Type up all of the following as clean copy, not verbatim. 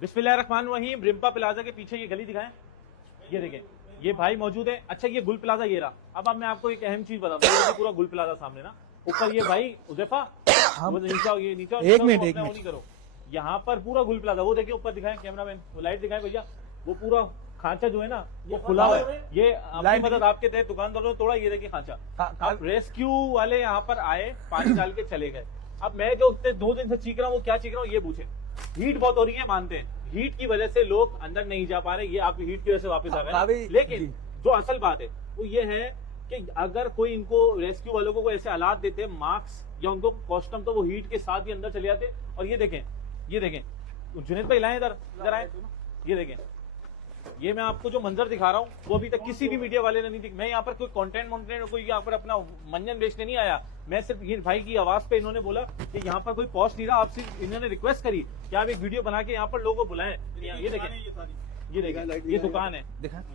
बिस्मिल्लाहिर्रहमानिर्रहीम। रिम्पा प्लाजा के पीछे ये गली दिखाएं, ये देखें, ये भाई मौजूद है। अच्छा, ये गुल प्लाजा ये रहा। अब मैं आपको एक अहम चीज बताऊं, ये पूरा गुल प्लाजा सामने ना, ऊपर ये भाई उज़ैफा, वो नीचे एक मिनट करो, यहाँ पर पूरा गुल प्लाजा, वो देखिए ऊपर दिखाएं कैमरामैन, वो लाइट दिखाएं भैया, वो पूरा खांचा जो है ना वो खुला हुआ है। ये आपकी मदद आपके तहत दुकानदारों ने तोड़ा, ये देखिए खांचा। अब रेस्क्यू वाले यहाँ पर आए, पानी डाल के चले गए। अब मैं जो 2 दिन से चीख रहा हूँ, वो क्या चीख रहा हूँ ये पूछे। हीट बहुत हो रही है, मानते हैं, हीट की वजह से लोग अंदर नहीं जा पा रहे, ये आप हीट की वजह से वापस आ गए। लेकिन जो असल बात है वो ये है कि अगर कोई इनको रेस्क्यू वालों को ऐसे हालात देते, मास्क या उनको कॉस्ट्यूम, तो वो हीट के साथ ही अंदर चले जाते। और ये देखें, ये देखें, जुनेद भाई लाएं इधर आए, ये देखें, ये मैं आपको जो मंजर दिखा रहा हूँ वो अभी तक किसी भी मीडिया वाले ने नहीं दिखा। मैं यहाँ पर कोई कंटेंट कोई यहाँ पर अपना मंजन बेचने नहीं आया। मैं सिर्फ ये भाई की आवाज पे इन्होंने बोला कि यहाँ पर कोई पॉस्ट नहीं रहा, आपसे इन्होंने रिक्वेस्ट करी कि आप एक वीडियो बना के यहाँ पर लोगों को बुलाएं। ये देखें, ये देखें, ये दुकान है,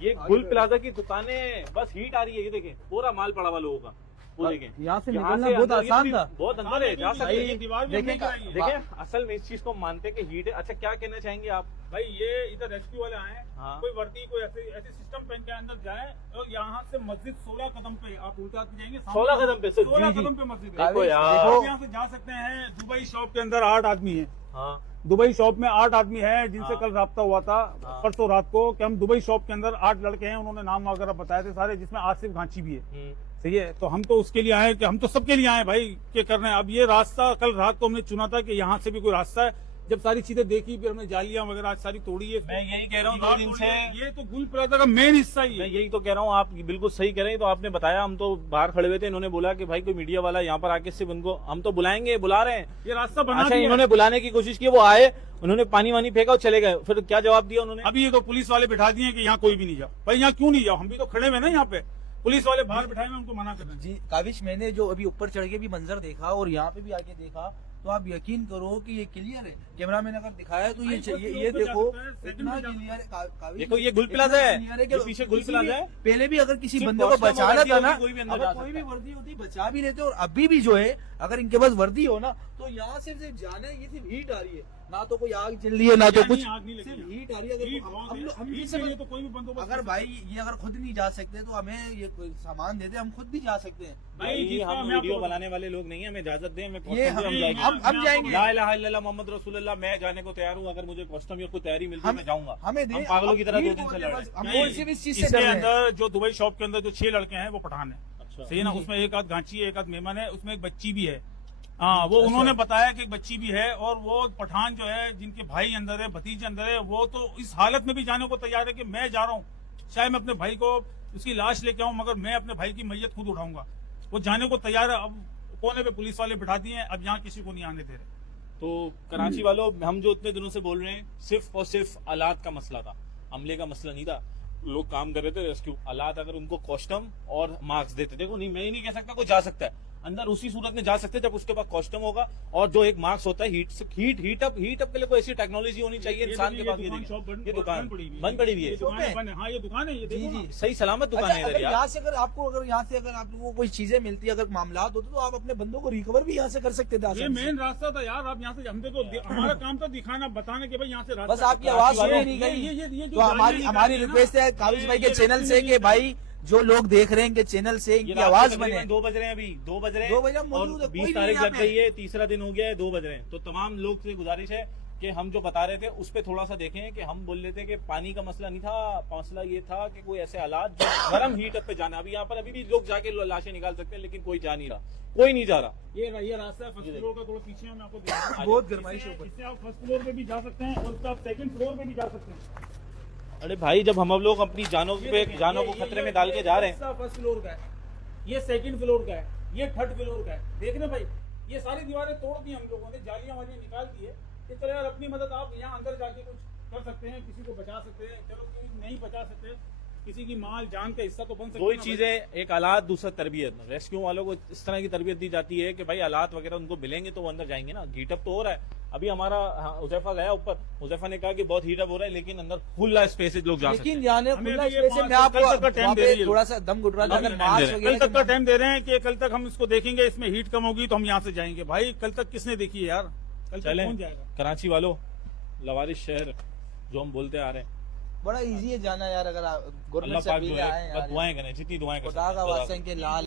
ये गुल प्लाजा की दुकान है, बस हीट आ रही है। ये देखें, पूरा माल पड़ा हुआ लोगों का, वो देखें, यहाँ से निकलना बहुत आसान था, बहुत अंदर है, जा सकते हैं। देखिए, असल में इस चीज को मानते हैं कि हीट है। अच्छा, क्या कहना चाहेंगे आप? भाई ये इधर रेस्क्यू वाले आए, हाँ। कोई वर्दी, कोई ऐसे सिस्टम पहन के अंदर जाए, और यहाँ से मस्जिद 16 कदम पे आप उल्टा जाएंगे, 16 कदम पे, 16 कदम पे मस्जिद है। देखो यार, आप यहाँ से जा सकते हैं। दुबई शॉप के अंदर 8 आदमी है, हाँ, दुबई शॉप में 8 आदमी है, जिनसे हाँ। कल राब्ता हुआ था, हाँ। परसों रात को, कि हम दुबई शॉप के अंदर 8 लड़के हैं, उन्होंने नाम वगैरह बताए थे सारे, जिसमें आसिफ घांची भी है। सही है, तो हम तो उसके लिए आए कि हम तो सबके लिए आए भाई, के करना है। अब ये रास्ता कल रात को हमने चुना था कि यहाँ से भी कोई रास्ता है। जब सारी चीजें देखी, फिर हमने जालियां वगैरह आज सारी तोड़ी है। मैं यही कह रहा हूँ 2 दिन से, ये तो गुल प्लाजा का मेन हिस्सा ही मैं है। यही तो कह रहा हूँ, आप बिल्कुल सही कह रहे हैं। तो आपने बताया, हम तो बाहर खड़े हुए थे, इन्होंने बोला कि भाई कोई मीडिया वाला यहाँ पर आके सिर्फ उनको हम तो बुलाएंगे, बुला रहे हैं, ये रास्ता बना अच्छा, दिया। इन्होंने बुलाने की कोशिश की, वो आए, उन्होंने पानी वानी फेंका और चले गए। फिर क्या जवाब दिया उन्होंने? अभी ये तो पुलिस वाले बिठा दिए कि यहाँ कोई भी नहीं जाओ। भाई यहाँ क्यों नहीं जाओ, हम भी तो खड़े हुए ना यहाँ पे, पुलिस वाले बाहर बिठाए हुए, उनको मना कर रहे हैं। जी काविश, मैंने जो अभी ऊपर चढ़ के भी मंजर देखा और यहाँ पे भी आके देखा, तो आप यकीन करो कि ये क्लियर है। कैमरामैन अगर दिखाया तो ये देखो, इतना क्लियर है काविश। देखो, ये गुल प्लाजा है, ये ये पीछे गुल प्लाजा है। पहले भी अगर किसी सिर्फ बंदे को कॉस्ट्यूम बचाना वर्दी था ना, होगी, कोई भी अंदर जा अगर कोई सकता भी है। वर्दी होती बचा भी लेते। और अभी भी जो है, अगर इनके पास वर्दी हो ना, तो यहाँ से सिर्फ जाना है, ये सिर्फ हीट आ रही है, ना तो कोई आग जल रही है, ना तो कुछ, आग नहीं लगी, सिर्फ हीट आ रही है। हीट अगर बहुत हम है, हम हीट किसी के लिए तो कोई भी बंदोबस्त अगर भाई ये अगर खुद नहीं जा सकते तो हमें ये कोई सामान देते, हम खुद भी जा सकते हैं। भाई जिसका हम मैं वीडियो आपको बनाने वाले लोग नहीं है, हमें इजाजत दें, हमें ये कॉस्ट्यूम दे, हम जाएंगे। हम जाएंगे। ला इलाहा इल्लल्लाह मोहम्मद रसूलुल्लाह, मैं जाने को तैयार हूँ। अगर मुझे कॉस्ट्यूम या कोई तैयारी मिलती है, मैं जाऊंगा। हमें दे, हम पागलों की तरह 2 हीट दिन से बहुत लड़ है, रहे बस हैं। हम नहीं, कौन सी भी चीज से इसके डर रहे हैं। अंदर जो दुबई शॉप के अंदर जो 6 लड़के हैं वो पठान है। अच्छा, सही है ना, उसमें एक आध घांची है, एक आध मेमन है, उसमें एक बच्ची भी है। हाँ, वो उन्होंने बताया कि एक बच्ची भी है। और वो पठान जो है, जिनके भाई अंदर है, भतीजे अंदर है, वो तो इस हालत में भी जाने को तैयार है कि मैं जा रहा हूँ, चाहे मैं अपने भाई को उसकी लाश लेके आऊं, मगर मैं अपने भाई की मैयत खुद उठाऊंगा। वो जाने को तैयार है। अब कोने पे पुलिस वाले बिठा दिए हैं, अब यहाँ किसी को नहीं आने दे रहे। तो कराची वालों, हम जो इतने दिनों से बोल रहे हैं, सिर्फ और सिर्फ आलात का मसला था, हमले का मसला नहीं था। लोग काम कर रहे थे रेस्क्यू, आलात अगर उनको कॉस्ट्यूम और मास्क देते, देखो नहीं, मैं ही नहीं कह सकता, कोई जा सकता है अंदर, उसी सूरत में जा सकते हैं जब उसके पास कॉस्ट्यूम होगा और जो एक मार्क्स होता है हीट अप के लिए कोई ऐसी टेक्नोलॉजी होनी चाहिए इंसान के पास। ये दुकान बंद पड़ी हुई है, हाँ ये दुकान है, ये जी देखो जी, सही सलामत दुकान है इधर यार। यहाँ से अगर आपको यहाँ से अगर आप लोगों को कोई चीजें मिलती, अगर मामला होते तो आप अपने बंदों को रिकवर भी यहाँ से कर सकते थे। ये मेन रास्ता था यार। आप यहाँ से, हम देखो, हमारा काम था दिखाना, बताने के भाई यहाँ से बस आपकी आवाज सुनी नहीं गई, तो हमारी रिक्वेस्ट है काविश भाई के चैनल से कि भाई जो लोग देख रहे हैं कि चैनल से इनकी आवाज बने। 2 बज रहे हैं, अभी 2 बज रहे हैं, 2 बजे मौजूद है, 20 तारीख लग गई है, तीसरा दिन हो गया है, 2 बज रहे हैं। तो तमाम लोग से गुजारिश है कि हम जो बता रहे थे उस पर थोड़ा सा देखें कि हम बोल रहे थे कि पानी का मसला नहीं था, मसला ये था कि कोई ऐसे हालात जो गर्म हीट अप पे जाना। अभी यहाँ पर अभी भी लोग जाके लाशें निकाल सकते हैं, लेकिन कोई जा नहीं रहा, कोई नहीं जा रहा। ये रास्ता है फर्स्ट फ्लोर का, थोड़ा पीछे है, मैं आपको दिखाता हूं। बहुत गरमाइश ऊपर। इससे आप फर्स्ट फ्लोर पे भी जा सकते हैं और उससे आप सेकंड फ्लोर पे भी जा सकते हैं। अरे भाई, जब हम लोग अपनी जानों को खतरे में डाल के जा रहे हैं। फर्स्ट फ्लोर का है, ये सेकंड फ्लोर का है, ये थर्ड फ्लोर का है। देख रहे भाई, ये सारी दीवारें तोड़ दी हम लोगों ने, जालियां वालियां निकाल दी है कि चलो यार अपनी मदद, आप यहाँ अंदर जाके कुछ कर सकते हैं, किसी को बचा सकते हैं। चलो नहीं बचा सकते, किसी की माल जान का हिस्सा तो बन सकते हैं। दो ही चीजें, एक आलात, दूसरा तरबियत। रेस्क्यू वालों को इस तरह की तरबियत दी जाती है कि भाई आलात वगैरह उनको मिलेंगे तो वो अंदर जाएंगे ना। हीटअप तो हो रहा है, अभी हमारा उज़ैफा गया ऊपर, उज़ैफा ने कहा कि बहुत हीटअप हो रहा है, लेकिन अंदर खुला स्पेस लोग जा सकते हैं। लेकिन जाने हमें खुला भी ये स्पेस है, 5 मैं आपको कल तक का टाइम वहाँ दे पे रही है। थोड़ा सा दम घुट रहा था, अगर मार्च कल वगैरह तक का टाइम दे रहे हैं कि कल तक हम इसको देखेंगे, इसमें हीट कम होगी तो हम यहाँ से जाएंगे। भाई कल तक किसने देखी है यार, कल तक चलें कौन जाएगा। कराची वालों, लवारिस शहर जो हम बोलते आ रहे हैं। बड़ा इजी है जाना यार, अगर अल्लाह गवर्नमेंट से पाक जो अपील है आए बस दुआएं करें, जितनी दुआएं कर खुदा सकते का हैं। वास्ता इनके लाल